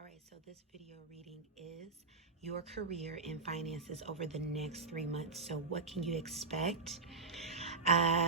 All right, so this video reading is your career and finances over the next 3 months. So what can you expect?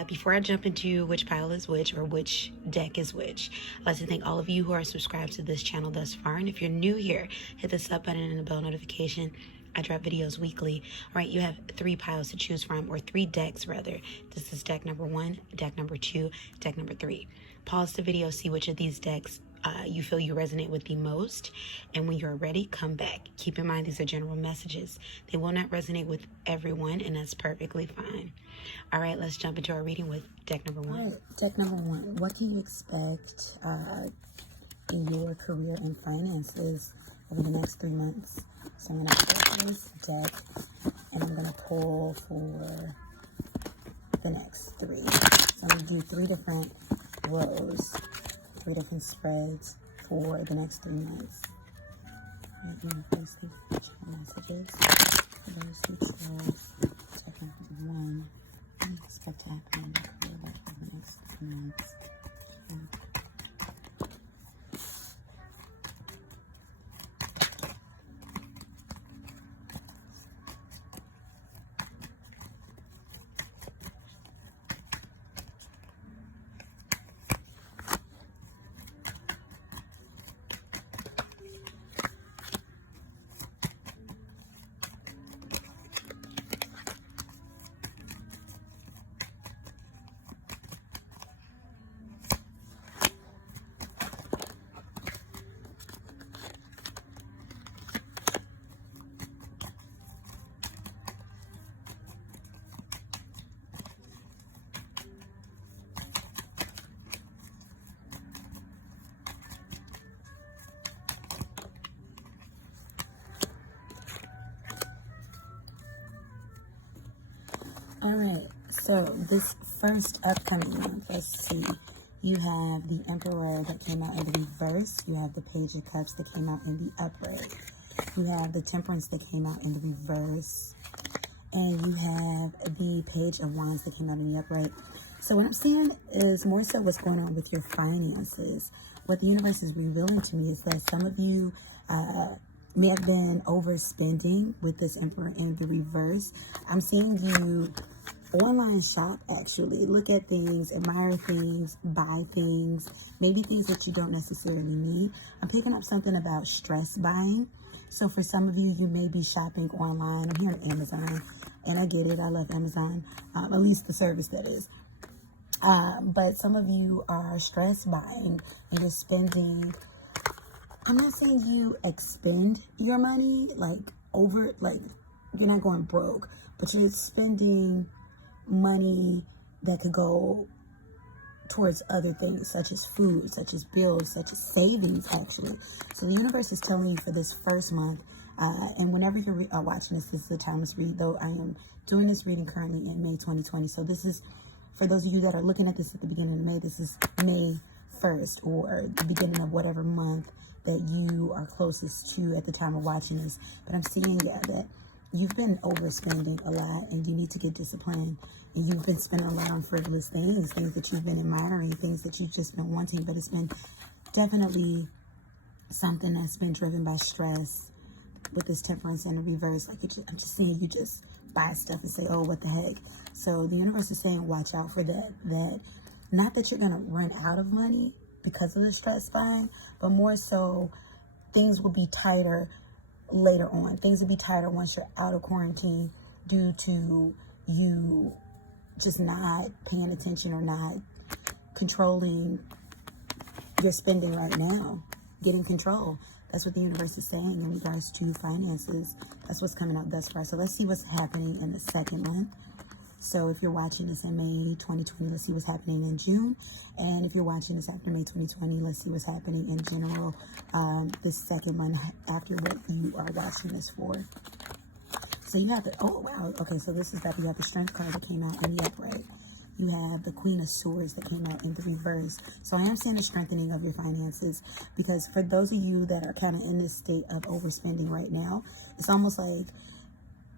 Before I jump into which pile is which or which deck is which, I'd like to thank all of you who are subscribed to this channel thus far. And if you're new here, hit the sub button and the bell notification. I drop videos weekly. All right, you have 3 piles to choose from, or 3 decks rather. This is deck number 1, deck number 2, deck number 3. Pause the video, see which of these decks you feel you resonate with the most, and when you're ready, come back. Keep in mind, these are general messages. They will not resonate with everyone, and that's perfectly fine. All right, let's jump into our reading with deck number 1. All right, deck number 1. What can you expect in your career and finances over the next 3 months? So I'm going to pull this deck, and I'm going to pull for the next 3. So I'm going to do 3 different rows, 3 different spreads for the next 3 months. Right, universe, messages for those who chose deck number 1. What do you expect to happen in your career life over the next 3 months? All right, so this first upcoming month, let's see. You have the Emperor that came out in the reverse. You have the Page of Cups that came out in the upright. You have the Temperance that came out in the reverse. And you have the Page of Wands that came out in the upright. So what I'm seeing is more so what's going on with your finances. What the universe is revealing to me is that some of you may have been overspending with this Emperor in the reverse. I'm seeing you online shop, actually. Look at things, admire things, buy things, maybe things that you don't necessarily need. I'm picking up something about stress buying. So for some of you, you may be shopping online. I'm here on Amazon, and I get it. I love Amazon, at least the service, that is. But some of you are stress buying and you're spending. I'm not saying you expend your money, like you're not going broke, but you're spending money that could go towards other things, such as food, such as bills, such as savings, actually. So the universe is telling you for this first month, and whenever you're watching this is the timeless read, though I am doing this reading currently in May 2020. So this is, for those of you that are looking at this at the beginning of May, this is May 1st, or the beginning of whatever month that you are closest to at the time of watching this. But I'm seeing, that you've been overspending a lot and you need to get disciplined. And you've been spending a lot on frivolous things, things that you've been admiring, things that you've just been wanting. But it's been definitely something that's been driven by stress with this Temperance in the reverse. Like, I'm just seeing you just buy stuff and say, oh, what the heck. So the universe is saying, watch out for that. That not that you're going to run out of money because of the stress buying, but more so things will be tighter later on. Things will be tighter once you're out of quarantine due to you just not paying attention or not controlling your spending right now. Getting control. That's what the universe is saying in regards to finances. That's what's coming out thus far. So let's see what's happening in the second one. So if you're watching this in May 2020, let's see what's happening in June. And if you're watching this after May 2020, let's see what's happening in general this second month after what you are watching this for. So you have the, oh wow, okay, so this is that you have the Strength card that came out in the upright. You have the Queen of Swords that came out in the reverse. So I am seeing a strengthening of your finances, because for those of you that are kind of in this state of overspending right now, it's almost like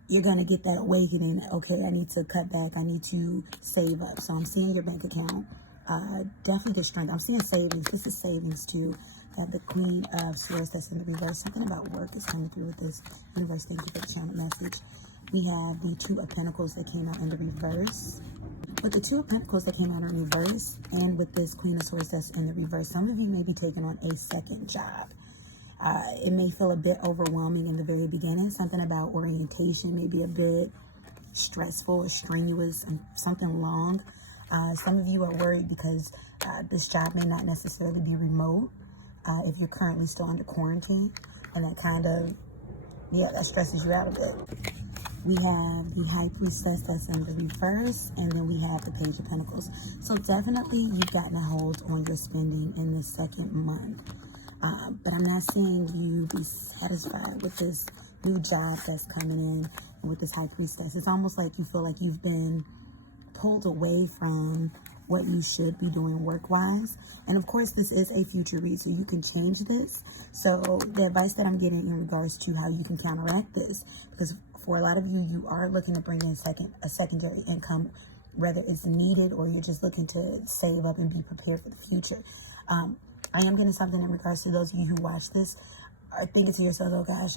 you're going to get that awakening that, okay, I need to cut back. I need to save up. So I'm seeing your bank account definitely get strength. I'm seeing savings. This is savings too. Got the Queen of Swords that's in the reverse. Something about work is coming through with this. Universe, thank you for the channel message. We have the Two of Pentacles that came out in the reverse. With the Two of Pentacles that came out in reverse, and with this Queen of Swords that's in the reverse, some of you may be taking on a second job. It may feel a bit overwhelming in the very beginning. Something about orientation may be a bit stressful or strenuous and something long. Some of you are worried because this job may not necessarily be remote if you're currently still under quarantine, and that kind of, that stresses you out a bit. We have the High Priestess that's in the reverse, and then we have the Page of Pentacles. So definitely you've gotten a hold on your spending in this second month. But I'm not saying you be satisfied with this new job that's coming in and with this High Priestess. It's almost like you feel like you've been pulled away from what you should be doing work-wise. And of course, this is a future read, so you can change this. So the advice that I'm getting in regards to how you can counteract this, because for a lot of you, you are looking to bring in a secondary income, whether it's needed or you're just looking to save up and be prepared for the future. I am getting something in regards to those of you who watch this are thinking to yourself, oh gosh,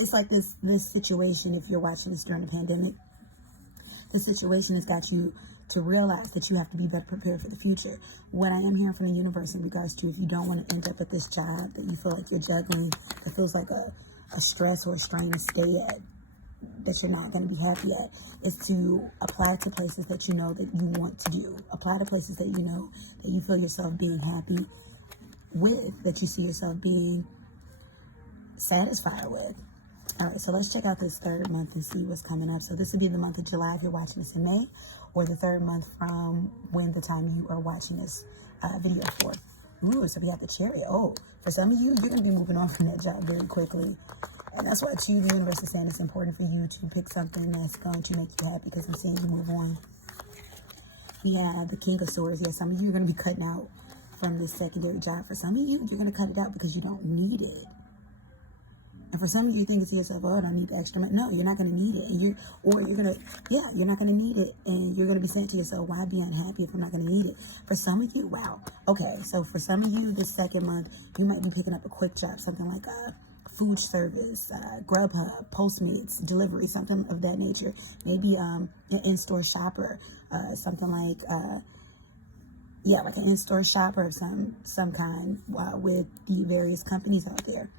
it's like this situation, if you're watching this during the pandemic, this situation has got you to realize that you have to be better prepared for the future. What I am hearing from the universe in regards to, if you don't want to end up at this job that you feel like you're juggling, that feels like a stress or a strain to stay at, that you're not going to be happy at, is to apply to places that you know that you want to do. Apply to places that you know that you feel yourself being happy with, that you see yourself being satisfied with. All right, so let's check out this third month and see what's coming up. So this would be the month of July if you're watching this in May, or the third month from when the time you are watching this video for. Ooh, so we have the Chariot. Oh, for some of you, you're going to be moving on from that job very quickly. And that's why, too, the universe is saying it's important for you to pick something that's going to make you happy, because I'm seeing you move on. We have the King of Swords. Yeah, some of you are going to be cutting out from this secondary job. For some of you, you're going to cut it out because you don't need it. And for some of you, you're thinking to yourself, oh, I don't need the extra money. No, you're not going to need it. And you're not going to need it. And you're going to be saying to yourself, why be unhappy if I'm not going to need it? For some of you, wow. Okay, so for some of you, this second month, you might be picking up a quick job, something like food service, Grubhub, Postmates, delivery, something of that nature. Maybe an in-store shopper, something like, like an in-store shopper of some kind with the various companies out there.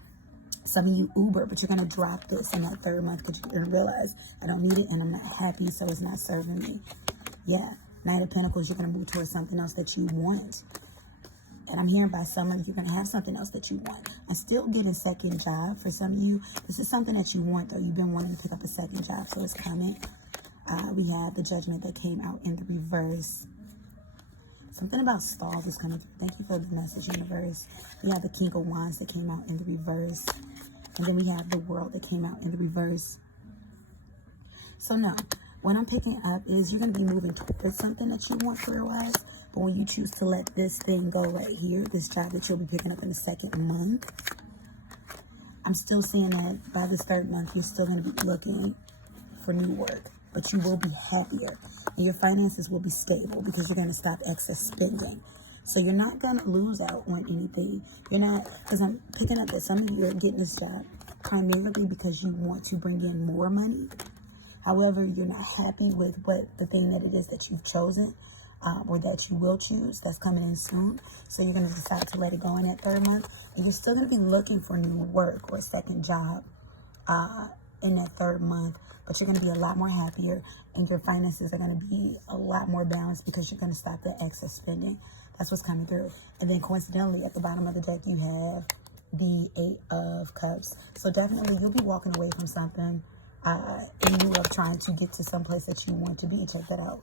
Some of you Uber, but you're going to drop this in that third month because you're going to realize I don't need it and I'm not happy, so it's not serving me. Yeah, Knight of Pentacles, you're going to move towards something else that you want. And I'm hearing by some of you, you're going to have something else that you want. I'm still getting second job. For some of you, this is something that you want, though. You've been wanting to pick up a second job, so it's coming. We have the Judgment that came out in the reverse. Something about stalls is coming through. Thank you for the message, universe. We have the King of Wands that came out in the reverse. And then we have the World that came out in the reverse. So no, what I'm picking up is you're going to be moving towards something that you want career-wise. But when you choose to let this thing go right here, this job that you'll be picking up in the second month, I'm still seeing that by this third month, you're still going to be looking for new work. But you will be happier. And your finances will be stable because you're going to stop excess spending. So you're not going to lose out on anything. You're not, because I'm picking up that some of you are getting this job primarily because you want to bring in more money. However, you're not happy with what the thing that it is that you've chosen or that you will choose that's coming in soon. So you're going to decide to let it go in that third month. And you're still going to be looking for new work or a second job in that third month. But you're going to be a lot more happier and your finances are going to be a lot more balanced because you're going to stop that excess spending. That's what's coming through. And then coincidentally, at the bottom of the deck, you have the Eight of Cups. So definitely you'll be walking away from something in lieu of trying to get to some place that you want to be. Check that out.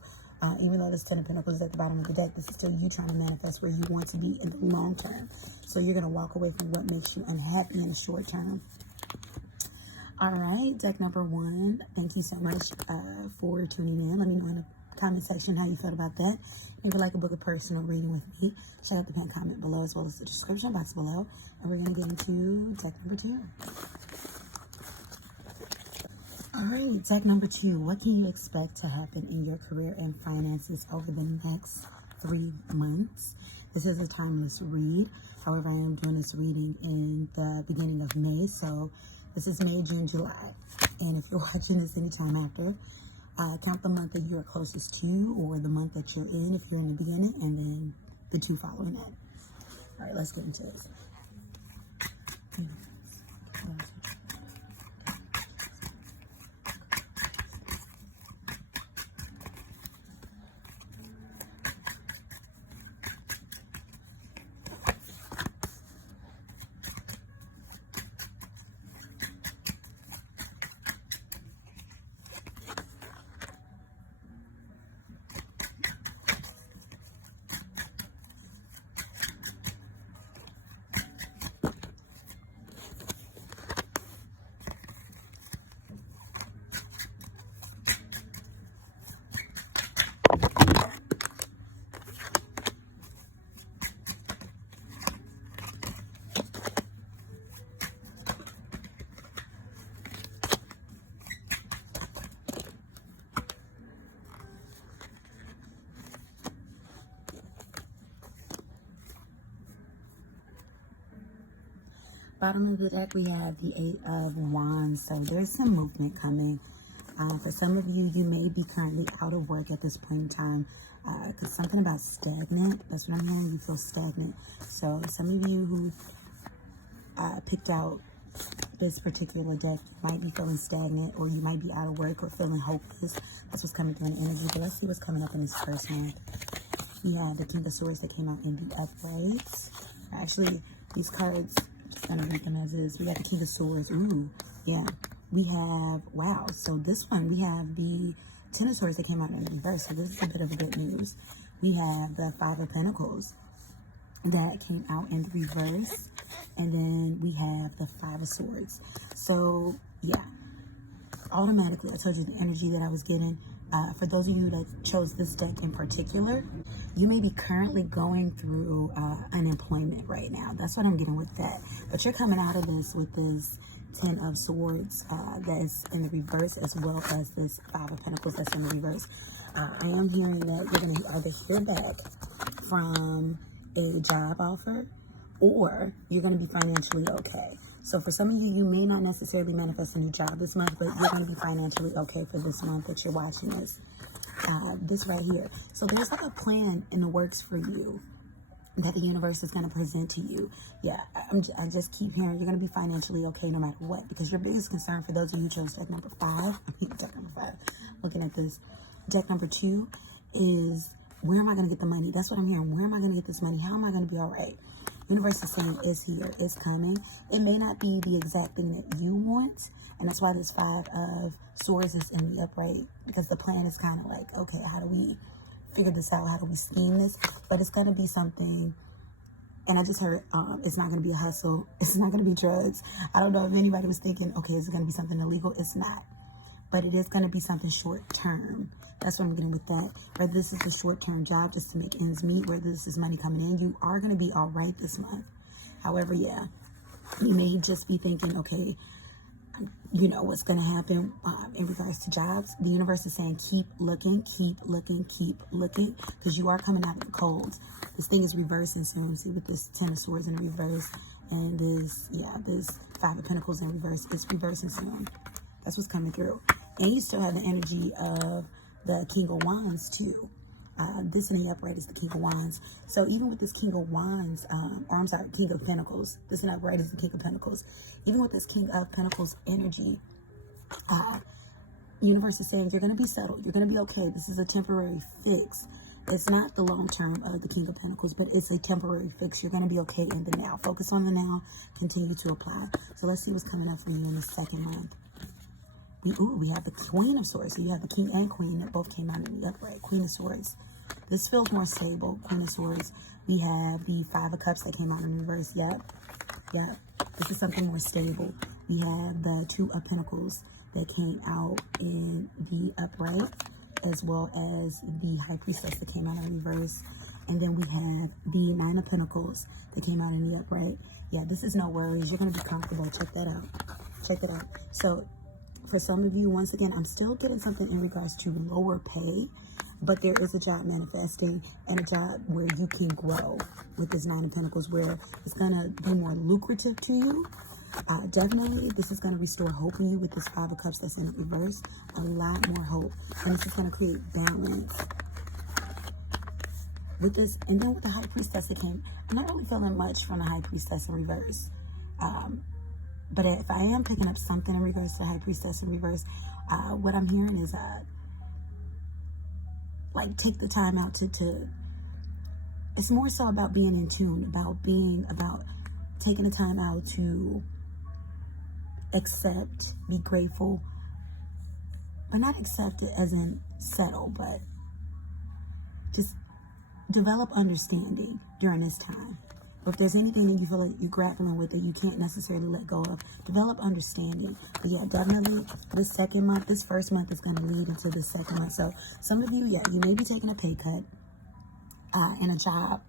Even though this Ten of Pentacles is at the bottom of the deck, this is still you trying to manifest where you want to be in the long term. So you're going to walk away from what makes you unhappy in the short term. All right, deck number 1. Thank you so much for tuning in. Let me know in the comment section how you felt about that. If you'd like a book of personal reading with me, check out the pinned comment below as well as the description box below. And we're going to get into deck number 2. All right, deck number 2. What can you expect to happen in your career and finances over the next 3 months? This is a timeless read. However, I am doing this reading in the beginning of May. So this is May, June, July. And if you're watching this anytime after, count the month that you are closest to, or the month that you're in if you're in the beginning, and then the 2 following that. All right, let's get into this. Bottom of the deck, we have the 8 of Wands. So there's some movement coming. For some of you, you may be currently out of work at this point in time. Because something about stagnant, that's what I'm hearing. You feel stagnant. So some of you who picked out this particular deck, you might be feeling stagnant, or you might be out of work or feeling hopeless. That's what's coming through in energy. But let's see what's coming up in this first month. We have the King of Swords that came out in the uprights. Actually, these cards, I'm gonna read them as is. We got the King of Swords. Ooh, yeah. We have, wow. So this one, we have the 10 of Swords that came out in the reverse. So this is a bit of a good news. We have the 5 of Pentacles that came out in the reverse. And then we have the 5 of Swords. So, yeah. Automatically, I told you the energy that I was getting. For those of you that chose this deck in particular, you may be currently going through unemployment right now. That's what I'm getting with that. But you're coming out of this with this 10 of Swords that is in the reverse, as well as this 5 of Pentacles that's in the reverse. I am hearing that you're going to either hear back from a job offer, or you're going to be financially okay. So for some of you, you may not necessarily manifest a new job this month, but you're going to be financially okay for this month that you're watching this. This right here. So there's like a plan in the works for you that the universe is going to present to you. Yeah, I just keep hearing you're going to be financially okay no matter what, because your biggest concern, for those of you who chose deck number 5, deck number 5, looking at this, deck number 2 is, where am I going to get the money? That's what I'm hearing. Where am I going to get this money? How am I going to be all right? Universe is saying it's here, it's coming. It may not be the exact thing that you want, and that's why this 5 of Swords is in the upright, because the plan is kind of like, okay, how do we figure this out? How do we scheme this? But it's going to be something, and I just heard it's not going to be a hustle. It's not going to be drugs. I don't know if anybody was thinking, okay, is it going to be something illegal? It's not. But it is going to be something short term. That's what I'm getting with that. Whether this is a short-term job just to make ends meet, whether this is money coming in, you are going to be all right this month. However, yeah, you may just be thinking, okay, you know what's going to happen in regards to jobs. The universe is saying keep looking, keep looking, keep looking, because you are coming out of the cold. This thing is reversing soon. See, with this 10 of Swords in reverse, and this 5 of Pentacles in reverse, it's reversing soon. That's what's coming through. And you still have the energy of the King of Wands too. This in the upright is the King of Wands. So even with this King of Wands, or I'm sorry, King of Pentacles, this in the upright is the King of Pentacles. Even with this King of Pentacles energy, universe is saying you're going to be settled. You're going to be okay. This is a temporary fix. It's not the long term of the King of Pentacles, but it's a temporary fix. You're going to be okay in the now. Focus on the now. Continue to apply. So let's see what's coming up for you in the second month. We have the Queen of Swords. So you have the King and Queen that both came out in the upright. Queen of Swords. This feels more stable. Queen of Swords. We have the 5 of Cups that came out in reverse. Yep. This is something more stable. We have the 2 of Pentacles that came out in the upright, as well as the High Priestess that came out in reverse. And then we have the 9 of Pentacles that came out in the upright. Yeah, this is no worries. You're going to be comfortable. Check that out. Check it out. So For some of you, once again, I'm still getting something in regards to lower pay, but there is a job manifesting and a job where you can grow with this Nine of Pentacles, where it's going to be more lucrative to you. Definitely, this is going to restore hope in you with this Five of Cups that's in reverse. A lot more hope. And this is going to create balance with this. And then with the High Priestess that came, I'm not really feeling much from the High Priestess in reverse. But if I am picking up something in regards to the High Priestess in reverse, what I'm hearing is like take the time out to it's more so about being in tune, about taking the time out to accept, be grateful, but not accept it as in settle, but just develop understanding during this time. If there's anything that you feel like you're grappling with that you can't necessarily let go of, develop understanding. But yeah, definitely this second month, this first month is going to lead into the second month. So some of you, yeah, you may be taking a pay cut in a job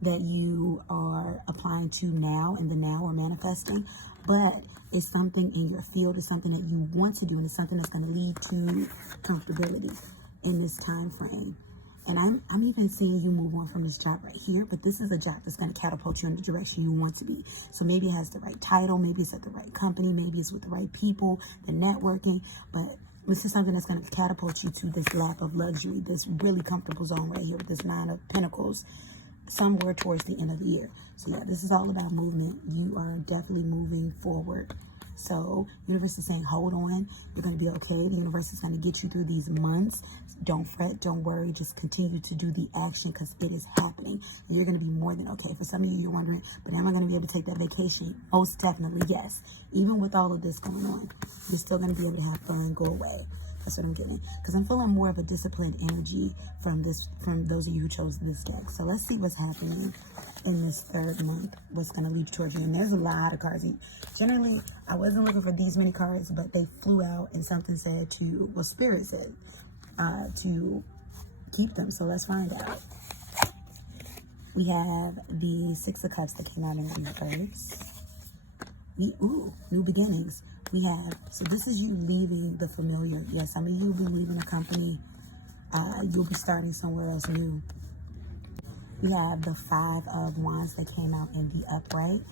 that you are applying to now, in the now, or manifesting, but it's something in your field, it's something that you want to do, and it's something that's going to lead to comfortability in this time frame. And I'm even seeing you move on from this job right here, but this is a job that's going to catapult you in the direction you want to be. So maybe it has the right title, maybe it's at the right company, maybe it's with the right people, the networking, but this is something that's going to catapult you to this lap of luxury, this really comfortable zone right here with this Nine of Pentacles, somewhere towards the end of the year. So yeah, this is all about movement. You are definitely moving forward. So universe is saying, hold on, you're going to be okay. The universe is going to get you through these months. Don't fret, don't worry, just continue to do the action because it is happening. And you're going to be more than okay. For some of you, you're wondering, but am I going to be able to take that vacation? Most definitely, yes. Even with all of this going on, you're still going to be able to have fun, go away. That's what I'm getting. Because I'm feeling more of a disciplined energy from those of you who chose this deck. So let's see what's happening in this third month. What's going to lead towards you. And there's a lot of cards. Generally, I wasn't looking for these many cards, but they flew out and something said to, well, Spirit said to keep them. So let's find out. We have the Six of Cups that came out in reverse. New beginnings. We have, so this is you leaving the familiar. Yes, some of you will be leaving a company. You'll be starting somewhere else new. We have the Five of Wands that came out in the upright.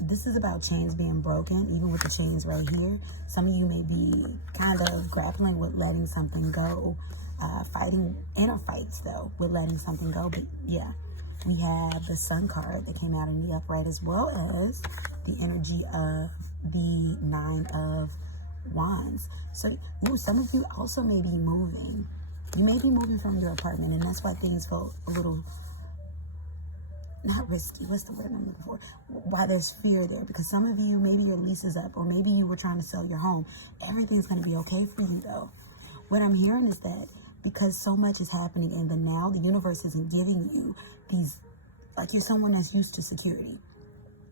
This is about chains being broken, even with the chains right here. Some of you may be kind of grappling with letting something go, fighting inner fights, though, with letting something go. But yeah, we have the Sun card that came out in the upright, as well as the energy of the Nine of Wands. So some of you also may be moving. You may be moving from your apartment, and that's why things felt a little, not risky, what's the word I'm looking for? Why there's fear there, because some of you, maybe your lease is up, or maybe you were trying to sell your home. Everything's going to be okay for you, though. What I'm hearing is that because so much is happening in the now, the universe isn't giving you these, like you're someone that's used to security.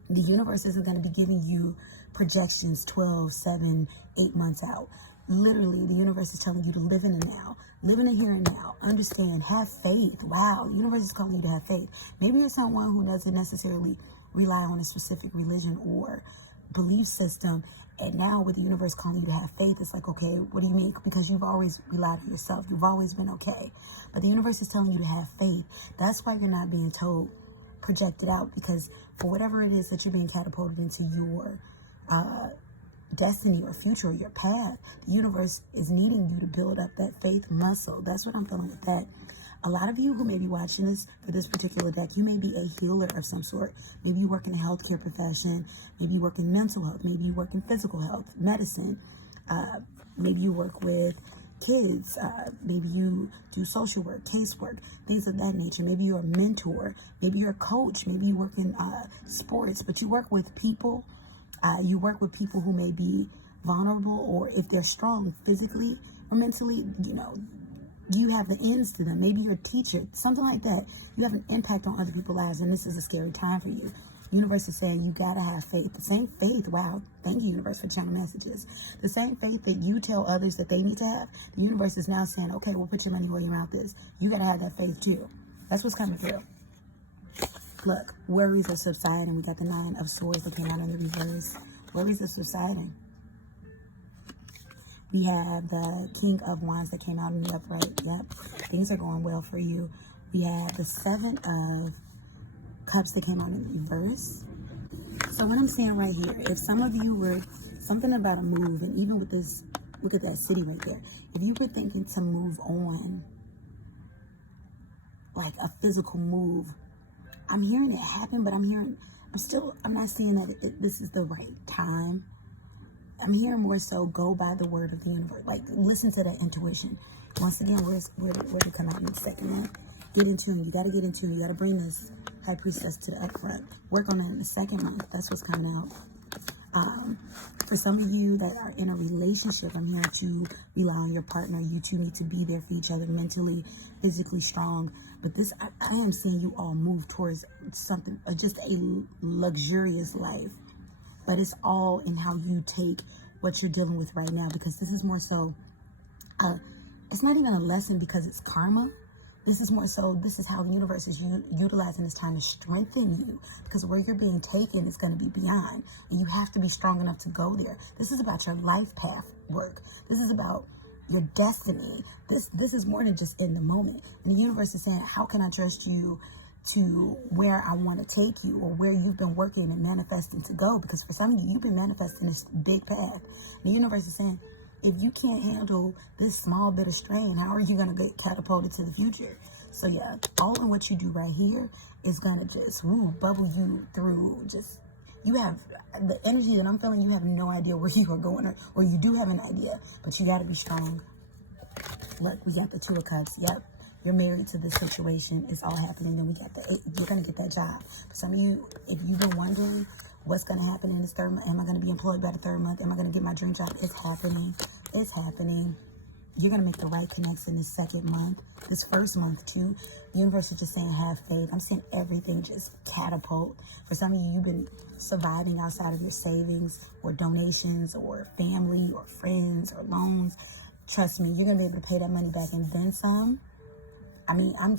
The universe isn't going to be giving you projections 12, 7, 8 months out. Literally, the universe is telling you to live in the now. Live in the here and now. Understand. Have faith. Wow. The universe is calling you to have faith. Maybe you're someone who doesn't necessarily rely on a specific religion or belief system. And now with the universe calling you to have faith, it's like, okay, what do you mean? Because you've always relied on yourself. You've always been okay. But the universe is telling you to have faith. That's why you're not being told, projected out, because for whatever it is that you're being catapulted into your destiny or future or your path, the universe is needing you to build up that faith muscle. That's what I'm feeling with that. A lot of you who may be watching this for this particular deck, you may be a healer of some sort. Maybe you work in a healthcare profession. Maybe you work in mental health. Maybe you work in physical health, medicine. Maybe you work with kids. Maybe you do social work, casework, things of that nature. Maybe you're a mentor. Maybe you're a coach. Maybe you work in sports, but you work with people. You work with people who may be vulnerable, or if they're strong physically or mentally, you know, you have the ends to them. Maybe you're a teacher, something like that. You have an impact on other people's lives, and this is a scary time for you. The universe is saying you gotta have faith. The same faith, wow, thank you, universe, for channel messages. The same faith that you tell others that they need to have, the universe is now saying, okay, well, put your money where your mouth is. You gotta have that faith too. That's what's coming through. Look, worries are subsiding. We got the Nine of Swords that came out in the reverse. Worries are subsiding. We have the King of Wands that came out in the upright. Yep, things are going well for you. We have the Seven of Cups that came out in reverse. So what I'm saying right here, if some of you were something about a move, and even with this, look at that city right there. If you were thinking to move on, like a physical move, I'm hearing it happen, but I'm not saying that this is the right time. I'm hearing more so go by the word of the universe. Like, listen to that intuition. Once again, where to come out in the second month? Get in tune. You got to get in tune. You got to bring this High Priestess to the upfront. Work on it in the second month. That's what's coming out. For some of you that are in a relationship, I'm here to rely on your partner. You two need to be there for each other, mentally, physically strong. But this, I am seeing you all move towards something, just a luxurious life. But it's all in how you take what you're dealing with right now, because this is more so, it's not even a lesson because it's karma. This is more so, this is how the universe is utilizing this time to strengthen you, because where you're being taken is going to be beyond, and you have to be strong enough to go there. This is about your life path work. This is about your destiny. This is more than just in the moment. And the universe is saying, how can I trust you to where I want to take you, or where you've been working and manifesting to go? Because for some of you, you've been manifesting this big path. The universe is saying, if you can't handle this small bit of strain, how are you going to get catapulted to the future? So yeah, all in what you do right here is going to just bubble you through. Just, you have the energy that I'm feeling. You have no idea where you are going, or you do have an idea, but you got to be strong. Look, we got the Two of Cups. Yep. You're married to this situation. It's all happening. Then we got the 8. You're going to get that job. For some of you, if you've been wondering what's going to happen in this third month, am I going to be employed by the third month? Am I going to get my dream job? It's happening. It's happening. You're going to make the right connects in this second month. This first month, too. The universe is just saying, have faith. I'm seeing everything just catapult. For some of you, you've been surviving outside of your savings or donations or family or friends or loans. Trust me, you're going to be able to pay that money back and then some. I mean, I'm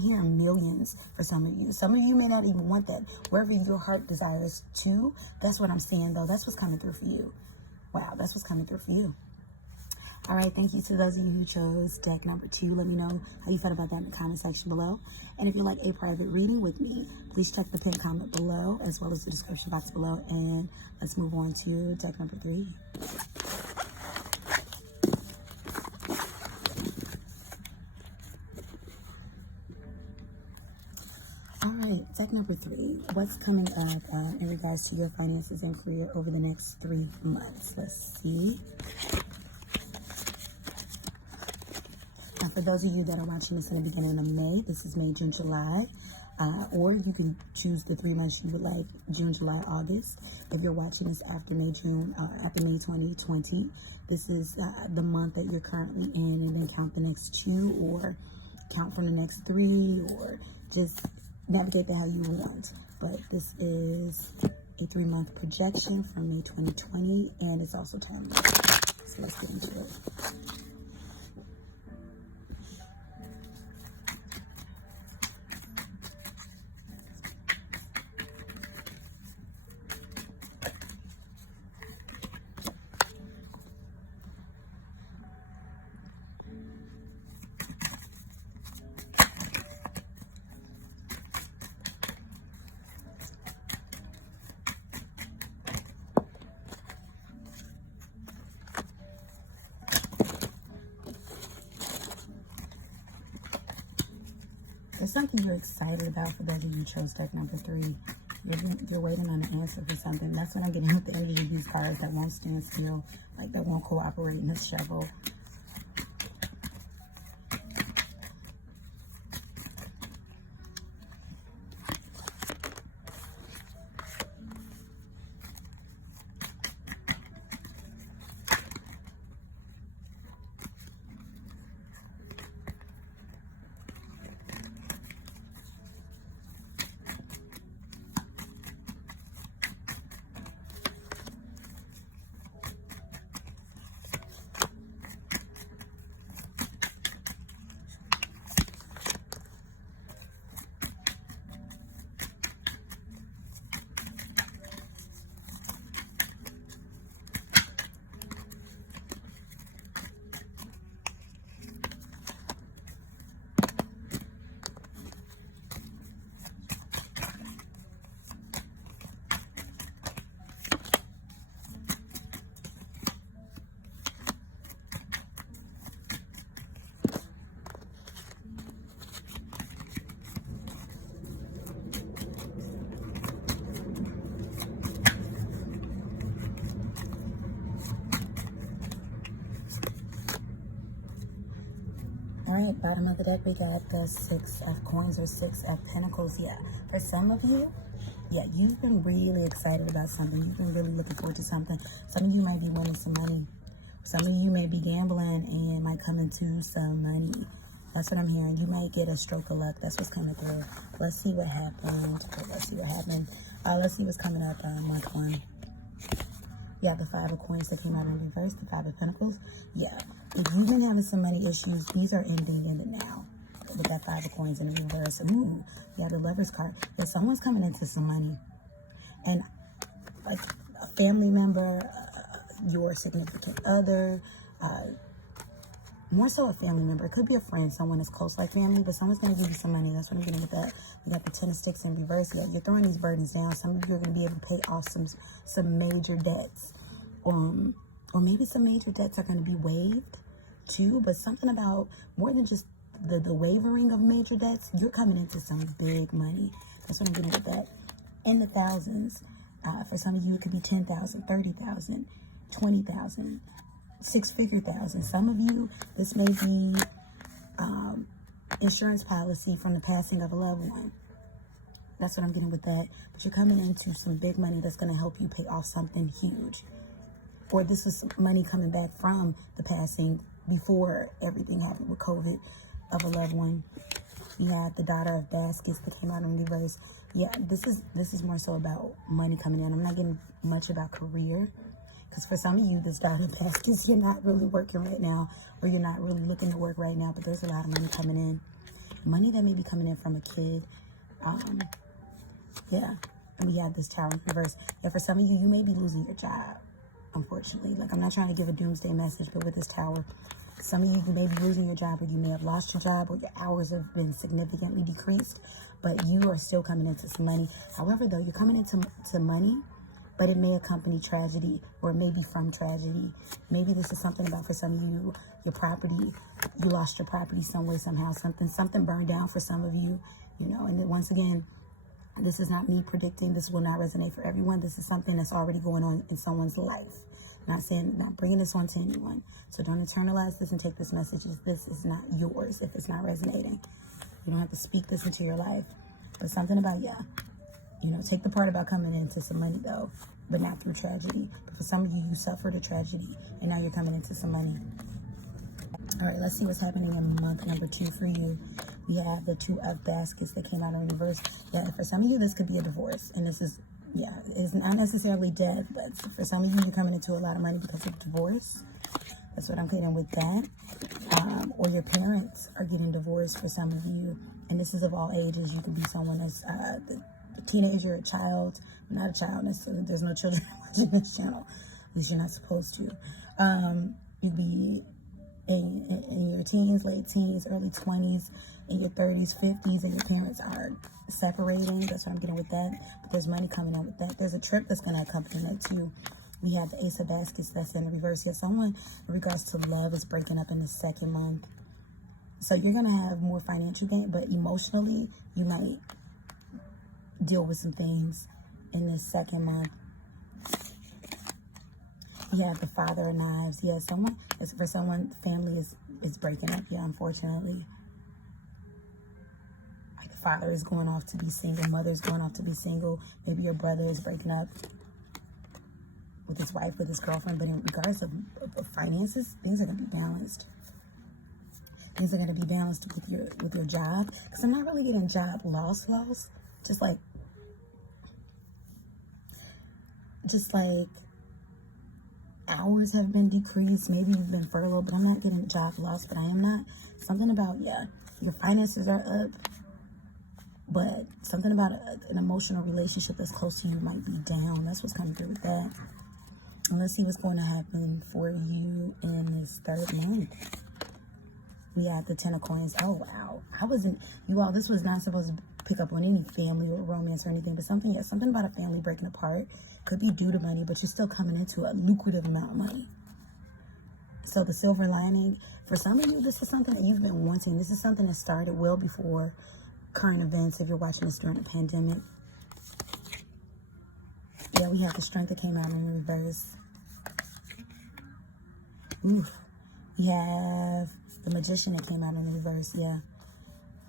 hearing millions for some of you. Some of you may not even want that. Wherever your heart desires to, that's what I'm seeing, though. That's what's coming through for you. Wow, that's what's coming through for you. All right, thank you to those of you who chose deck number 2. Let me know how you felt about that in the comment section below. And if you'd like a private reading with me, please check the pinned comment below, as well as the description box below. And let's move on to deck number 3. Deck number 3, what's coming up in regards to your finances and career over the next 3 months? Let's see. Now, for those of you that are watching this in the beginning of May, this is May, June, July. Or you can choose the 3 months you would like, June, July, August. If you're watching this after May, June, after May 2020, this is the month that you're currently in, and then count the next 2, or count from the next 3, or just navigate that how you want. But this is a 3-month projection from May 2020, and it's also time. So let's get into it. There's something you're excited about for those of you who chose deck number 3. You're waiting on an answer for something. That's what I'm getting with the energy of these cards that won't stand still, like that won't cooperate in this struggle. right, bottom of the deck, we got the 6 of coins or 6 of pentacles. Yeah, for some of you, yeah, you've been really excited about something. You've been really looking forward to something. Some of you might be winning some money. Some of you may be gambling and might come into some money. That's what I'm hearing. You might get a stroke of luck. That's what's coming through. Let's see what happened. Let's see what happened. Let's see what's coming up month 1. Yeah, the 5 of coins that came out in reverse, the 5 of pentacles. Yeah, if you've been having some money issues, these are ending in the now. With that 5 of coins in the reverse. Ooh, yeah, the Lover's card. Yeah, someone's coming into some money. And like a family member, your significant other, more so a family member. It could be a friend, someone that's close like family, but someone's going to give you some money. That's what I'm getting with that. You got the 10 of sticks in reverse. Yeah, you're throwing these burdens down. Some of you are going to be able to pay off some major debts. Or maybe some major debts are going to be waived too, but something about more than just the wavering of major debts, you're coming into some big money. That's what I'm getting with that. In the thousands. For some of you, it could be 10,000, 30,000, 20,000. 6-figure thousand. Some of you, this may be insurance policy from the passing of a loved one. That's what I'm getting with that. But you're coming into some big money that's going to help you pay off something huge. Or this is money coming back from the passing before everything happened with COVID of a loved one. You have the Daughter of Baskets that came out in reverse. Yeah, this is more so about money coming in. I'm not getting much about career. Because for some of you, this Daughter of Baskets, you're not really working right now, or you're not really looking to work right now, but there's a lot of money coming in. Money that may be coming in from a kid. Yeah, and we have this Tower in reverse. Yeah, for some of you, you may be losing your job, unfortunately. Like, I'm not trying to give a doomsday message, but with this Tower, some of you may be losing your job, or you may have lost your job, or your hours have been significantly decreased, but you are still coming into some money. However, though, you're coming into money, but it may accompany tragedy, or maybe from tragedy. Maybe this is something about, for some of you, your property, you lost your property some way, somehow, something burned down for some of you, you know. And then once again, this is not me predicting. This will not resonate for everyone. This is something that's already going on in someone's life. Not bringing this on to anyone. So don't internalize this and take this message as this is not yours if it's not resonating. You don't have to speak this into your life. But something about, yeah, you know, take the part about coming into some money, though, but not through tragedy. But for some of you, you suffered a tragedy, and now you're coming into some money. All right, let's see what's happening in month number 2 for you. We have the 2 of Baskets that came out in reverse. Yeah, for some of you, this could be a divorce. And this is, yeah, it's not necessarily death, but for some of you, you're coming into a lot of money because of divorce. That's what I'm getting with that. Or your parents are getting divorced for some of you. And this is of all ages. You could be someone that's a teenager, a child, not a child necessarily. There's no children watching this channel. At least you're not supposed to. You'd be in your teens, late teens, early 20s, in your 30s, 50s, and your parents are separating. That's what I'm getting with that. But there's money coming in with that. There's a trip that's going to accompany that too. We have the Ace of Baskets that's in the reverse here. Someone, in regards to love, is breaking up in the 2nd month. So you're going to have more financial gain, but emotionally, you might deal with some things in this 2nd month. You have the Father of Knives. Yeah, for someone, family is breaking up. Yeah, unfortunately. Like the father is going off to be single, mother is going off to be single. Maybe your brother is breaking up with his wife, with his girlfriend. But in regards of finances, things are going to be balanced. Things are going to be balanced with your job. Because I'm not really getting job loss. Just like hours have been decreased. Maybe you've been furloughed, but I'm not getting job loss. But I am not. Something about, yeah, your finances are up. But something about an emotional relationship that's close to you might be down. That's what's coming through with that. And let's see what's going to happen for you in this 3rd month. We have the 10 of Coins. Oh, wow. This was not supposed to pick up on any family or romance or anything, but something about a family breaking apart. Could be due to money, but you're still coming into a lucrative amount of money. So the silver lining, for some of you, this is something that you've been wanting. This is something that started well before current events, if you're watching this during the pandemic. Yeah, we have the Strength that came out in reverse. Oof. We have The Magician that came out in the reverse, yeah.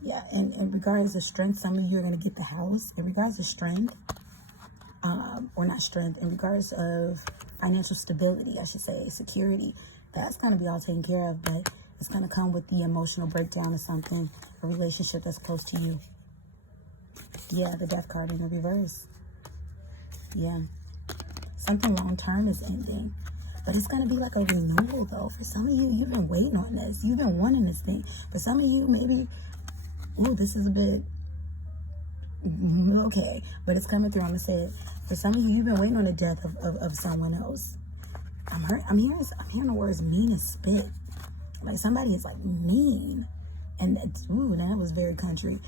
Yeah, and in regards to strength, some of you are going to get the house. In regards to strength, or not strength, in regards of financial stability, I should say, security, that's going to be all taken care of, but it's going to come with the emotional breakdown of something, a relationship that's close to you. Yeah, the Death card in the reverse. Yeah. Something long-term is ending. But it's going to be like a renewal, though. For some of you, you've been waiting on this. You've been wanting this thing. For some of you, maybe, ooh, this is a bit, okay. But it's coming through. I'm going to say it. For some of you, you've been waiting on the death of someone else. I'm hearing the words mean and spit. Like somebody is like mean. And ooh, that was very country.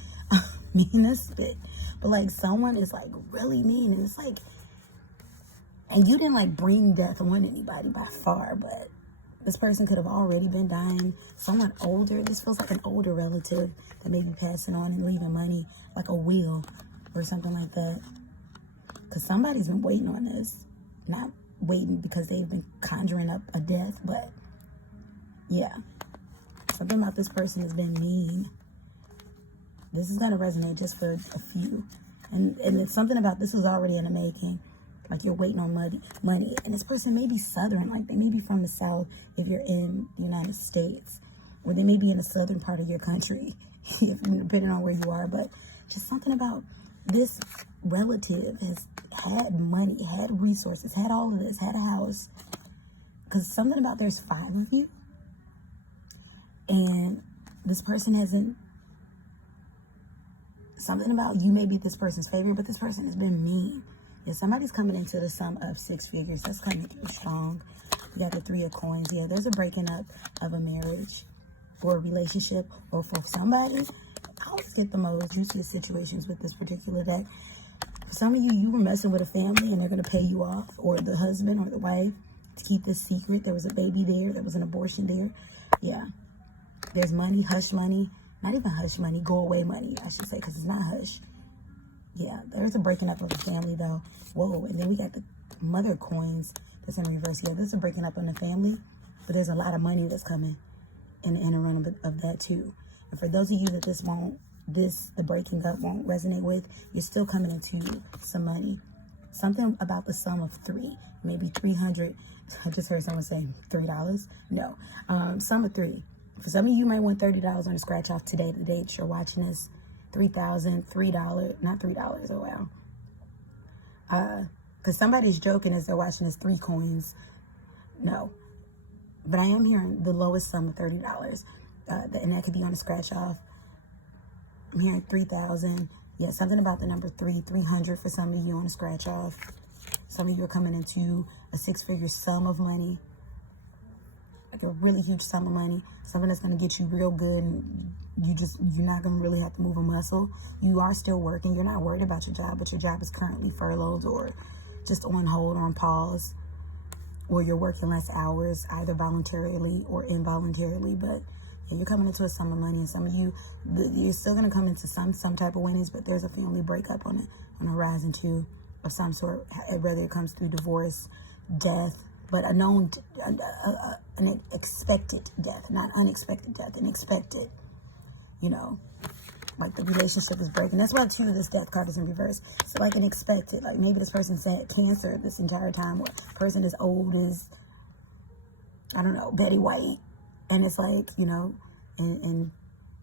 Mean and spit. But like someone is like really mean. And it's like, and you didn't like bring death on anybody by far, but this person could have already been dying. Someone older, this feels like an older relative that may be passing on and leaving money, like a will or something like that. Because somebody's been waiting on this. Not waiting because they've been conjuring up a death, but yeah. Something about this person has been mean. This is going to resonate just for a few. And it's something about this is already in the making. Like you're waiting on money. And this person may be Southern, like they may be from the South if you're in the United States. Or they may be in the southern part of your country, depending on where you are. But just something about this relative has had money, had resources, had all of this, had a house. Because something about there's 5 of you. And this person hasn't, something about you may be this person's favorite, but this person has been mean. Yeah, somebody's coming into the sum of 6 figures. That's coming through strong. You got the 3 of coins. Yeah, there's a breaking up of a marriage or a relationship or for somebody. I always get the most juiciest situations with this particular deck. For some of you, you were messing with a family and they're going to pay you off, or the husband or the wife, to keep this secret. There was a baby there. There was an abortion there. Yeah. There's money, hush money. Not even hush money, go away money, I should say, because it's not hush. Yeah, there's a breaking up of the family, though. Whoa, and then we got the mother coins that's in reverse. Yeah, there's a breaking up in the family, but there's a lot of money that's coming in the inner run of that, too. And for those of you that the breaking up won't resonate with, you're still coming into some money. Something about the sum of 3, maybe 300. I just heard someone say $3. No, sum of 3. For some of you, might want $30 on the scratch off today, the date you're watching this. $3,000, $3, not $3, oh wow. Because somebody's joking as they're watching this 3 coins. No. But I am hearing the lowest sum of $30. And that could be on the scratch off. I'm hearing 3,000. Yeah, something about the number 3, 300 for some of you on the scratch off. Some of you are coming into a 6-figure sum of money. Like a really huge sum of money, something that's going to get you real good, and you're not going to really have to move a muscle. You are still working. You're not worried about your job, but your job is currently furloughed or just on hold or on pause, or you're working less hours, either voluntarily or involuntarily. But yeah, you're coming into a sum of money, and some of you, you're still going to come into some type of winnings, but there's a family breakup on the horizon too, of some sort, whether it comes through divorce, death, but an expected death, not unexpected death, an expected, like the relationship is breaking. That's why, too, this death card is in reverse. It's like an expected, like maybe this person's had cancer this entire time, or person as old as, I don't know, Betty White. And it's like, and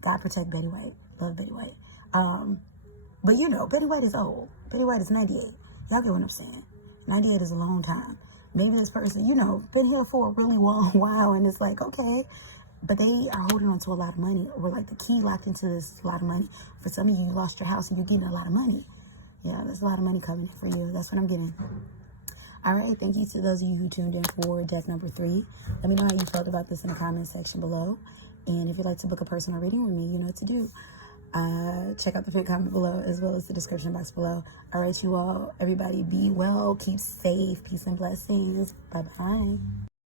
God protect Betty White. Love Betty White. But Betty White is old. Betty White is 98. Y'all get what I'm saying? 98 is a long time. Maybe this person, been here for a really long while, and it's like, okay, but they are holding on to a lot of money, or like the key locked into this a lot of money. For some of you, you lost your house and you're getting a lot of money. Yeah, there's a lot of money coming for you. That's what I'm getting. All right, thank you to those of you who tuned in for deck number 3. Let me know how you felt about this in the comment section below. And if you'd like to book a personal reading with me, you know what to do. Check out the pinned comment below, as well as the description box below. All right, you all, everybody be well, keep safe, peace and blessings. Bye-bye.